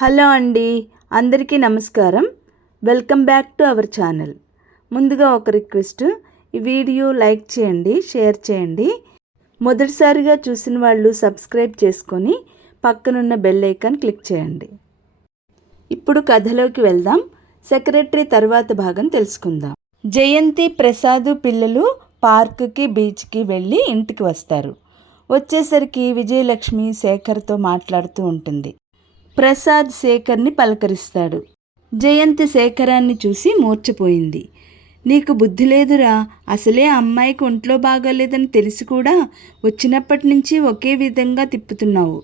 Hello అండి అందరికీ నమస్కారం. Welcome back to our channel. ముందుగా ఒక రిక్వెస్ట్ ఈ వీడియో లైక్ చేయండి షేర్ చేయండి. మొదటిసారిగా చూసిన వాళ్ళు సబ్స్క్రైబ్ చేసుకొని పక్కనున్న బెల్ ఐకాన్ క్లిక్ చేయండి. ఇప్పుడు కథలోకి వెళ్దాం. సెక్రటరీ తర్వాత భాగం తెలుసుకుందాం. జయంతి ప్రసాద్ పిల్లలు పార్కుకి బీచ్కి వెళ్ళి ఇంటికి వస్తారు. వచ్చేసరికి విజయలక్ష్మి శేఖర్తో మాట్లాడుతూ ఉంటుంది. ప్రసాద్ శేఖర్ని పలకరిస్తాడు. జయంతి శేఖరాన్ని చూసి మూర్చపోయింది నీకు బుద్ధి లేదురా అసలే అమ్మాయికి ఒంట్లో బాగాలేదని తెలిసి కూడా వచ్చినప్పటి నుంచి ఒకే విధంగా తిప్పుతున్నావు.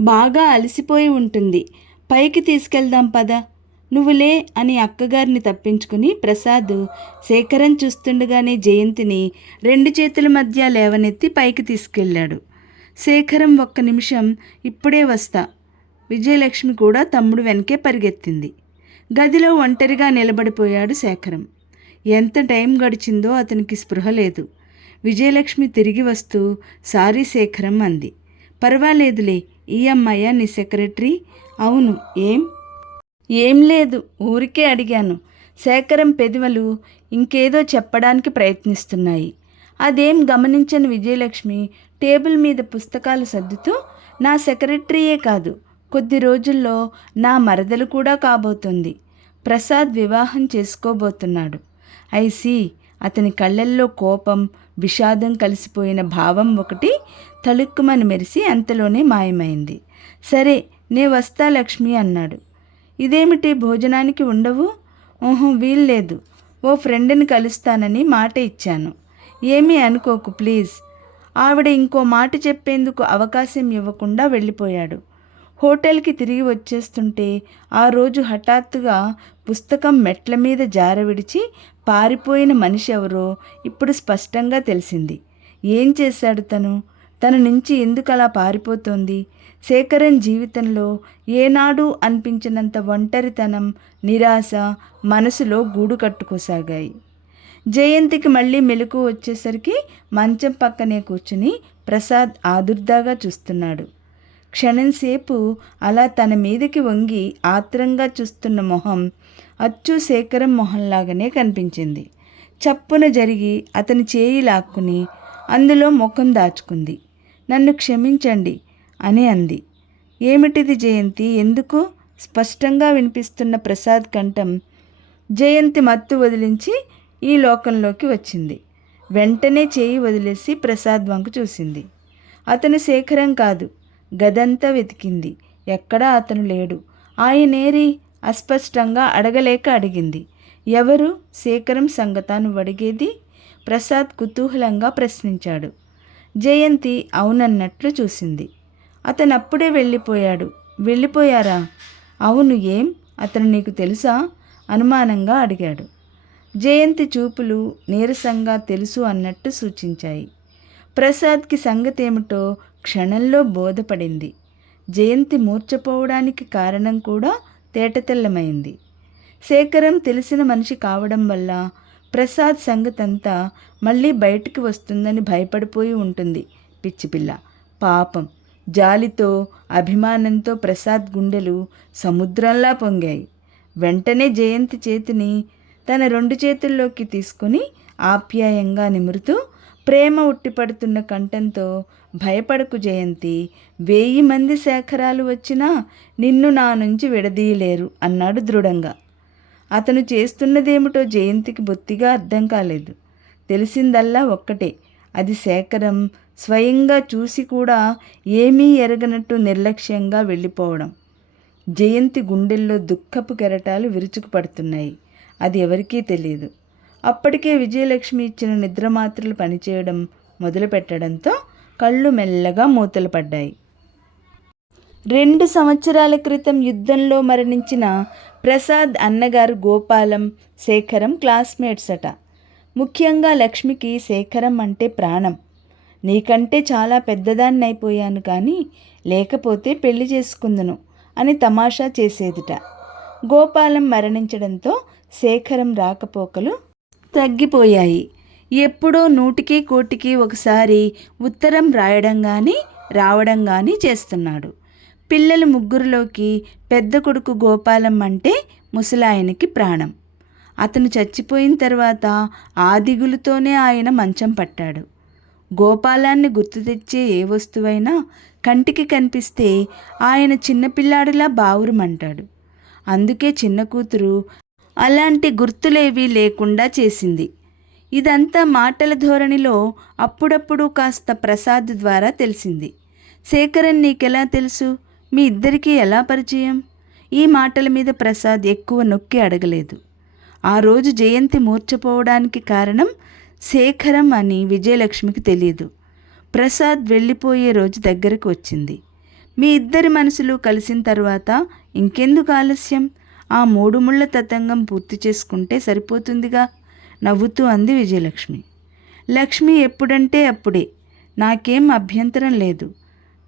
బాగా అలసిపోయి ఉంటుంది. పైకి తీసుకెళ్దాం పద. నువ్వులే అని అక్కగారిని తప్పించుకుని ప్రసాద్ శేఖరం చూస్తుండగానే జయంతిని రెండు చేతుల మధ్య లేవనెత్తి పైకి తీసుకెళ్ళాడు. శేఖరం ఒక్క నిమిషం ఇప్పుడే వస్తా. విజయలక్ష్మి కూడా తమ్ముడు వెనకే పరిగెత్తింది. గదిలో ఒంటరిగా నిలబడిపోయాడు శేఖరం. ఎంత టైం గడిచిందో అతనికి స్పృహ లేదు. విజయలక్ష్మి తిరిగి వస్తూ సారీ శేఖరం అంది. పర్వాలేదులే ఈ అమ్మాయ నీ సెక్రటరీ? అవును. ఏం? ఏం లేదు ఊరికే అడిగాను. శేఖరం పెదవులు ఇంకేదో చెప్పడానికి ప్రయత్నిస్తున్నాయి. అదేం గమనించని విజయలక్ష్మి టేబుల్ మీద పుస్తకాలు సర్దుతూ నా సెక్రటరీయే కాదు కొద్ది రోజుల్లో నా మరదలు కూడా కాబోతుంది. ప్రసాద్ వివాహం చేసుకోబోతున్నాడు. ఐసి అతని కళ్ళల్లో కోపం విషాదం కలిసిపోయిన భావం ఒకటి తళుక్కుమని మెరిసి అంతలోనే మాయమైంది. సరే నే వస్తా లక్ష్మి అన్నాడు. ఇదేమిటి భోజనానికి ఉండవు? ఓహో వీల్లేదు. ఓ ఫ్రెండ్ని కలుస్తానని మాట ఇచ్చాను. ఏమీ అనుకోకు ప్లీజ్. ఆవిడ ఇంకో మాట చెప్పేందుకు అవకాశం ఇవ్వకుండా వెళ్ళిపోయాడు. హోటల్కి తిరిగి వచ్చేస్తుంటే ఆ రోజు హఠాత్తుగా పుస్తకం మెట్ల మీద జారవిడిచి పారిపోయిన మనిషి ఎవరో ఇప్పుడు స్పష్టంగా తెలిసింది. ఏం చేశాడు తను? తన నుంచి ఎందుకు అలా పారిపోతోంది? శేఖరన్ జీవితంలో ఏనాడు అనిపించినంత ఒంటరితనం నిరాశ మనసులో గూడు కట్టుకోసాగాయి. జయంతికి మళ్ళీ మెలకు వచ్చేసరికి మంచం పక్కనే కూర్చుని ప్రసాద్ ఆదుర్దాగా చూస్తున్నాడు. క్షణంసేపు అలా తన మీదకి వంగి ఆత్రంగా చూస్తున్న మొహం అచ్చు శేఖరం మొహంలాగానే కనిపించింది. చప్పున జరిగి అతని చేయి లాక్కుని అందులో ముఖం దాచుకుంది. నన్ను క్షమించండి అని అంది. ఏమిటిది జయంతి? ఎందుకు? స్పష్టంగా వినిపిస్తున్న ప్రసాద్ కంఠం జయంతి మత్తు వదిలించి ఈ లోకంలోకి వచ్చింది. వెంటనే చేయి వదిలేసి ప్రసాద్ వంక చూసింది. అతను శేఖరం కాదు గదంతా వెతికింది. ఎక్కడా అతను లేడు. ఆయనేరి అస్పష్టంగా అడగలేక అడిగింది. ఎవరు? శేఖరం సంగతాను అడిగేది? ప్రసాద్ కుతూహలంగా ప్రశ్నించాడు. జయంతి అవునన్నట్లు చూసింది. అతను అప్పుడే వెళ్ళిపోయాడు. వెళ్ళిపోయారా? అవును ఏం? అతను నీకు తెలుసా? అనుమానంగా అడిగాడు. జయంతి చూపులు నీరసంగా తెలుసు అన్నట్టు సూచించాయి. ప్రసాద్కి సంగతేమిటో క్షణంలో బోధపడింది. జయంతి మూర్చపోవడానికి కారణం కూడా తేటతెల్లమైంది. శేఖరం తెలిసిన మనిషి కావడం వల్ల ప్రసాద్ సంగతంతా మళ్ళీ బయటికి వస్తుందని భయపడిపోయి ఉంటుంది పిచ్చిపిల్ల పాపం. జాలితో అభిమానంతో ప్రసాద్ గుండెలు సముద్రంలా పొంగాయి. వెంటనే జయంతి చేతిని తన రెండు చేతుల్లోకి తీసుకుని ఆప్యాయంగా నిమురుతూ ప్రేమ ఉట్టిపడుతున్న కంఠంతో భయపడకు జయంతి. వెయ్యి మంది శేఖరాలు వచ్చినా నిన్ను నా నుంచి విడదీయలేరు అన్నాడు దృఢంగా. అతను చేస్తున్నదేమిటో జయంతికి బొత్తిగా అర్థం కాలేదు. తెలిసిందల్లా ఒక్కటే. అది శేఖరం స్వయంగా చూసి కూడా ఏమీ ఎరగనట్టు నిర్లక్ష్యంగా వెళ్ళిపోవడం. జయంతి గుండెల్లో దుఃఖపు కెరటాలు విరుచుకుపడుతున్నాయి. అది ఎవరికీ తెలియదు. అప్పటికే విజయలక్ష్మి ఇచ్చిన నిద్ర మాత్రలు పనిచేయడం మొదలుపెట్టడంతో కళ్ళు మెల్లగా మూతలు పడ్డాయి. రెండు సంవత్సరాల క్రితం యుద్ధంలో మరణించిన ప్రసాద్ అన్నగారు గోపాలం శేఖరం క్లాస్మేట్స్ అట. ముఖ్యంగా లక్ష్మికి శేఖరం అంటే ప్రాణం. నీకంటే చాలా పెద్దదాన్ని అయిపోయాను కానీ లేకపోతే పెళ్ళి చేసుకుందును అని తమాషా చేసేదిట. గోపాలం మరణించడంతో శేఖరం రాకపోకలు తగ్గిపోయాయి. ఎప్పుడో నూటికి కోటికి ఒకసారి ఉత్తరం రాయడం కానీ రావడం కానీ చేస్తున్నాడు. పిల్లలు ముగ్గురులోకి పెద్ద కొడుకు గోపాలం అంటే ముసలాయనకి ప్రాణం. అతను చచ్చిపోయిన తర్వాత ఆ దిగులుతోనే ఆయన మంచం పట్టాడు. గోపాలాన్ని గుర్తు తెచ్చే ఏ వస్తువైనా కంటికి కనిపిస్తే ఆయన చిన్నపిల్లాడిలా బావురమంటాడు. అందుకే చిన్న కూతురు అలాంటి గుర్తులేవీ లేకుండా చేసింది. ఇదంతా మాటల ధోరణిలో అప్పుడప్పుడు కాస్త ప్రసాద్ ద్వారా తెలిసింది. శేఖరన్ నీకెలా తెలుసు? మీ ఇద్దరికీ ఎలా పరిచయం? ఈ మాటల మీద ప్రసాద్ ఎక్కువ నొక్కి అడగలేదు. ఆ రోజు జయంతి మూర్చపోవడానికి కారణం శేఖరం అని విజయలక్ష్మికి తెలియదు ప్రసాద్ వెళ్ళిపోయే రోజు దగ్గరకు వచ్చింది. మీ ఇద్దరి మనసులు కలిసిన తర్వాత ఇంకెందుకు ఆలస్యం? ఆ మూడు ముళ్ళ తతంగం పూర్తి చేసుకుంటే సరిపోతుందిగా? నవ్వుతూ అంది విజయలక్ష్మి. లక్ష్మి ఎప్పుడంటే అప్పుడే. నాకేం అభ్యంతరం లేదు.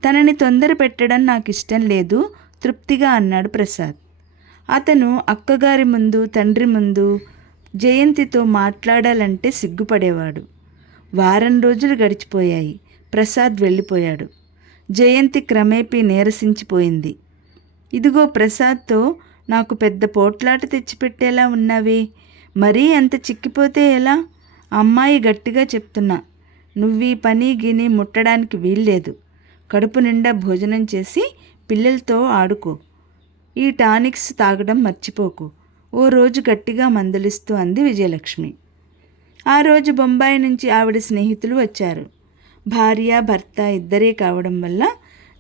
తనని తొందర పెట్టడం నాకు ఇష్టం లేదు తృప్తిగా అన్నాడు ప్రసాద్. అతను అక్కగారి ముందు తండ్రి ముందు జయంతితో మాట్లాడాలంటే సిగ్గుపడేవాడు. వారం రోజులు గడిచిపోయాయి. ప్రసాద్ వెళ్ళిపోయాడు. జయంతి క్రమేపీ నీరసించిపోయింది. ఇదిగో ప్రసాద్తో నాకు పెద్ద పోట్లాట తెచ్చిపెట్టేలా ఉన్నవి? మరీ అంత చిక్కిపోతే ఎలా? అమ్మాయి గట్టిగా చెప్తున్నా. నువ్వీ పని గిని ముట్టడానికి వీల్లేదు. కడుపు నిండా భోజనం చేసి పిల్లలతో ఆడుకో. ఈ టానిక్స్ తాగడం మర్చిపోకు. ఓ రోజు గట్టిగా మందలిస్తూ అంది విజయలక్ష్మి. ఆ రోజు బొంబాయి నుంచి ఆవిడ స్నేహితులు వచ్చారు. భార్య భర్త ఇద్దరే కావడం వల్ల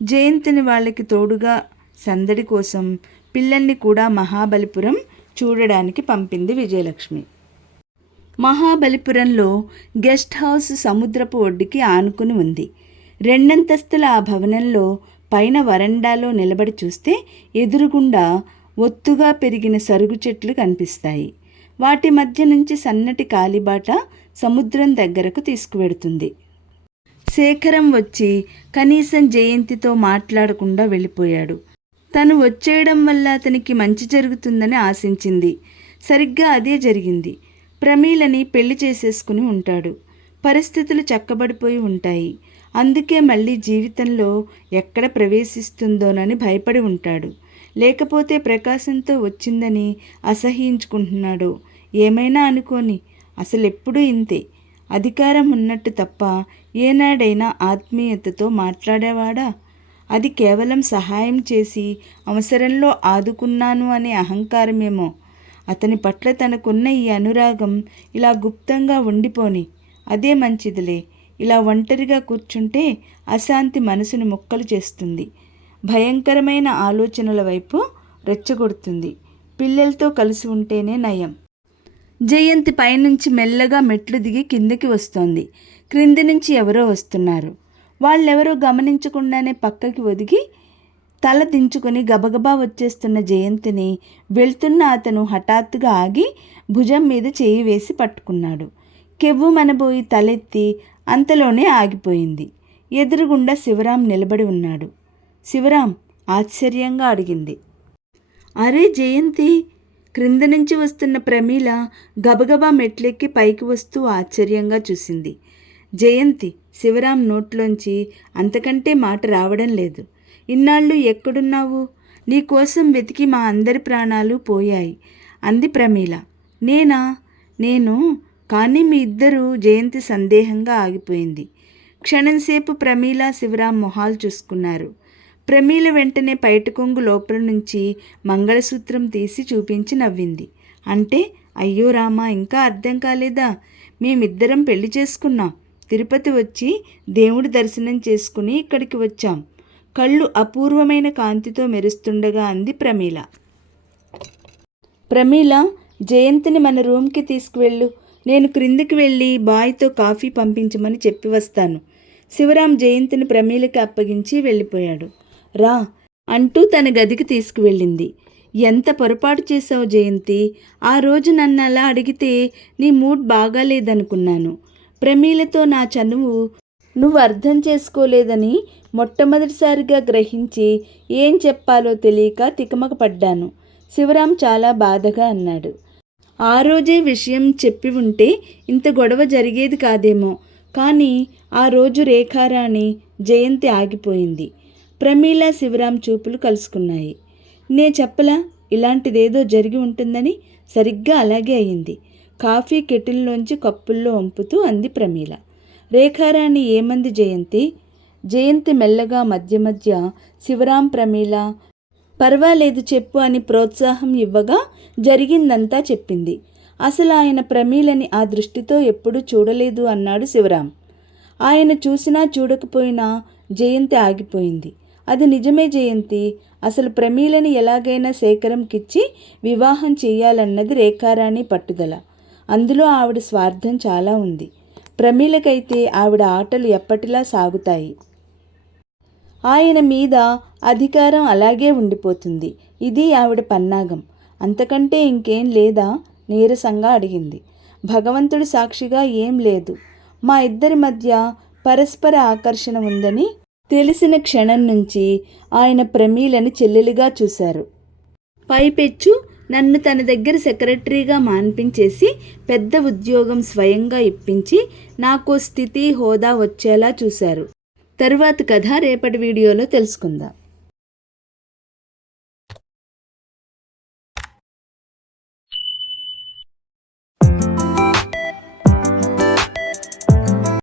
జయంతిని వాళ్ళకి తోడుగా సందడి కోసం పిల్లల్ని కూడా మహాబలిపురం చూడడానికి పంపింది విజయలక్ష్మి. మహాబలిపురంలో గెస్ట్ హౌస్ సముద్రపు ఒడ్డుకి ఆనుకుని ఉంది. రెండంతస్తుల ఆ భవనంలో పైన వరండాలో నిలబడి చూస్తే ఎదురుగుండా ఒత్తుగా పెరిగిన సరుగు చెట్లు కనిపిస్తాయి. వాటి మధ్య నుంచి సన్నటి కాలిబాట సముద్రం దగ్గరకు తీసుకువెడుతుంది. శేఖరం వచ్చి కనీసం జయంతితో మాట్లాడకుండా వెళ్ళిపోయాడు. తను వచ్చేయడం వల్ల అతనికి మంచి జరుగుతుందని ఆశించింది. సరిగ్గా అదే జరిగింది. ప్రమీలని పెళ్ళి చేసేసుకుని ఉంటాడు. పరిస్థితులు చక్కబడిపోయి ఉంటాయి. అందుకే మళ్ళీ జీవితంలో ఎక్కడ ప్రవేశిస్తుందోనని భయపడి ఉంటాడు. లేకపోతే ప్రకాశంతో వచ్చిందని అసహ్యించుకుంటున్నాడు. ఏమైనా అనుకోని అసలు ఎప్పుడూ ఇంతే. అధికారం ఉన్నట్టు తప్ప ఏనాడైనా ఆత్మీయతతో మాట్లాడేవాడా? అది కేవలం సహాయం చేసి అవసరంలో ఆదుకున్నాను అనే అహంకారమేమో. అతని పట్ల తనకున్న ఈ అనురాగం ఇలా గుప్తంగా ఉండిపోని. అదే మంచిదిలే. ఇలా ఒంటరిగా కూర్చుంటే అశాంతి మనసుని ముక్కలు చేస్తుంది. భయంకరమైన ఆలోచనల వైపు రెచ్చగొడుతుంది. పిల్లలతో కలిసి ఉంటేనే నయం. జయంతి పైనుంచి మెల్లగా మెట్లు దిగి కిందకి వస్తోంది. క్రింది నుంచి ఎవరో వస్తున్నారు. వాళ్ళెవరో గమనించకుండానే పక్కకి ఒదిగి తల దించుకొని గబగబా వచ్చేస్తున్న జయంతిని వెళ్తున్న అతను హఠాత్తుగా ఆగి భుజం మీద చేయి వేసి పట్టుకున్నాడు. కెవ్వు మనబోయి తలెత్తి అంతలోనే ఆగిపోయింది. ఎదురుగుండా శివరాం నిలబడి ఉన్నాడు. శివరాం ఆశ్చర్యంగా అడిగింది. అరే జయంతి! క్రింద నుంచి వస్తున్న ప్రమీల గబగబా మెట్లెక్కి పైకి వస్తూ ఆశ్చర్యంగా చూసింది. జయంతి శివరాం నోట్లోంచి అంతకంటే మాట రావడం లేదు. ఇన్నాళ్ళు ఎక్కడున్నావు? నీకోసం వెతికి మా అందరి ప్రాణాలు పోయాయి. అంది ప్రమీల. నేనా? నేను. కానీ మీ ఇద్దరు జయంతి సందేహంగా ఆగిపోయింది. క్షణంసేపు ప్రమీల శివరాం మొహాలు చూసుకున్నారు. ప్రమీల వెంటనే పైట కొంగు లోపల నుంచి మంగళసూత్రం తీసి చూపించి నవ్వింది. అంటే అయ్యో రామా ఇంకా అర్థం కాలేదా? మేమిద్దరం పెళ్ళి చేసుకున్నాం. తిరుపతి వచ్చి దేవుడి దర్శనం చేసుకుని ఇక్కడికి వచ్చాం. కళ్ళు అపూర్వమైన కాంతితో మెరుస్తుండగా అంది ప్రమీల. ప్రమీల జయంతిని మన రూమ్కి తీసుకువెళ్ళు. నేను క్రిందికి వెళ్ళి బాయ్తో కాఫీ పంపించమని చెప్పి వస్తాను. శివరాం జయంతిని ప్రమీలకి అప్పగించి వెళ్ళిపోయాడు. రా అంటూ తన గదికి తీసుకువెళ్ళింది. ఎంత పొరపాటు చేశావు జయంతి? ఆ రోజు నన్ను అలా అడిగితే నీ మూడ్ బాగాలేదనుకున్నాను. ప్రమీలతో నా చనువు నువ్వు అర్థం చేసుకోలేదని మొట్టమొదటిసారిగా గ్రహించి ఏం చెప్పాలో తెలియక తికమక పడ్డాను శివరాం చాలా బాధగా అన్నాడు. ఆ రోజే విషయం చెప్పి ఉంటే ఇంత గొడవ జరిగేది కాదేమో. కానీ ఆ రోజు రేఖారాణి జయంతి ఆగిపోయింది. ప్రమీల శివరాం చూపులు కలుసుకున్నాయి. నే చెప్పలా ఇలాంటిదేదో జరిగి ఉంటుందని సరిగ్గా అలాగే అయింది. కాఫీ కెటిల్లోంచి కప్పుల్లో వంపుతూ అంది ప్రమీల. రేఖారాణి ఏమంది జయంతి? జయంతి మెల్లగా మధ్య మధ్య శివరాం ప్రమీల పర్వాలేదు చెప్పు అని ప్రోత్సాహం ఇవ్వగా జరిగిందంతా చెప్పింది. అసలు ఆయన ప్రమీలని ఆ దృష్టితో ఎప్పుడూ చూడలేదు అన్నాడు శివరాం. ఆయన చూసినా చూడకపోయినా జయంతి ఆగిపోయింది. అది నిజమే జయంతి. అసలు ప్రమీలని ఎలాగైనా శేఖరంకిచ్చి వివాహం చేయాలన్నది రేఖారాణి పట్టుదల. అందులో ఆవిడ స్వార్థం చాలా ఉంది. ప్రమీలకైతే ఆవిడ ఆటలు ఎప్పటిలా సాగుతాయి? ఆయన మీద అధికారం అలాగే ఉండిపోతుంది. ఇది ఆవిడ పన్నాగం. అంతకంటే ఇంకేం లేదా? నీరసంగా అడిగింది. భగవంతుడి సాక్షిగా ఏం లేదు. మా ఇద్దరి మధ్య పరస్పర ఆకర్షణ ఉందని తెలిసిన క్షణం నుంచి ఆయన ప్రమీలని చెల్లెలిగా చూశారు. పైపెచ్చు నన్ను తన దగ్గర సెక్రటరీగా మాన్పించేసి పెద్ద ఉద్యోగం స్వయంగా ఇప్పించి నాకు స్థితి హోదా వచ్చేలా చూశారు. తరువాత కథ రేపటి వీడియోలో తెలుసుకుందాం.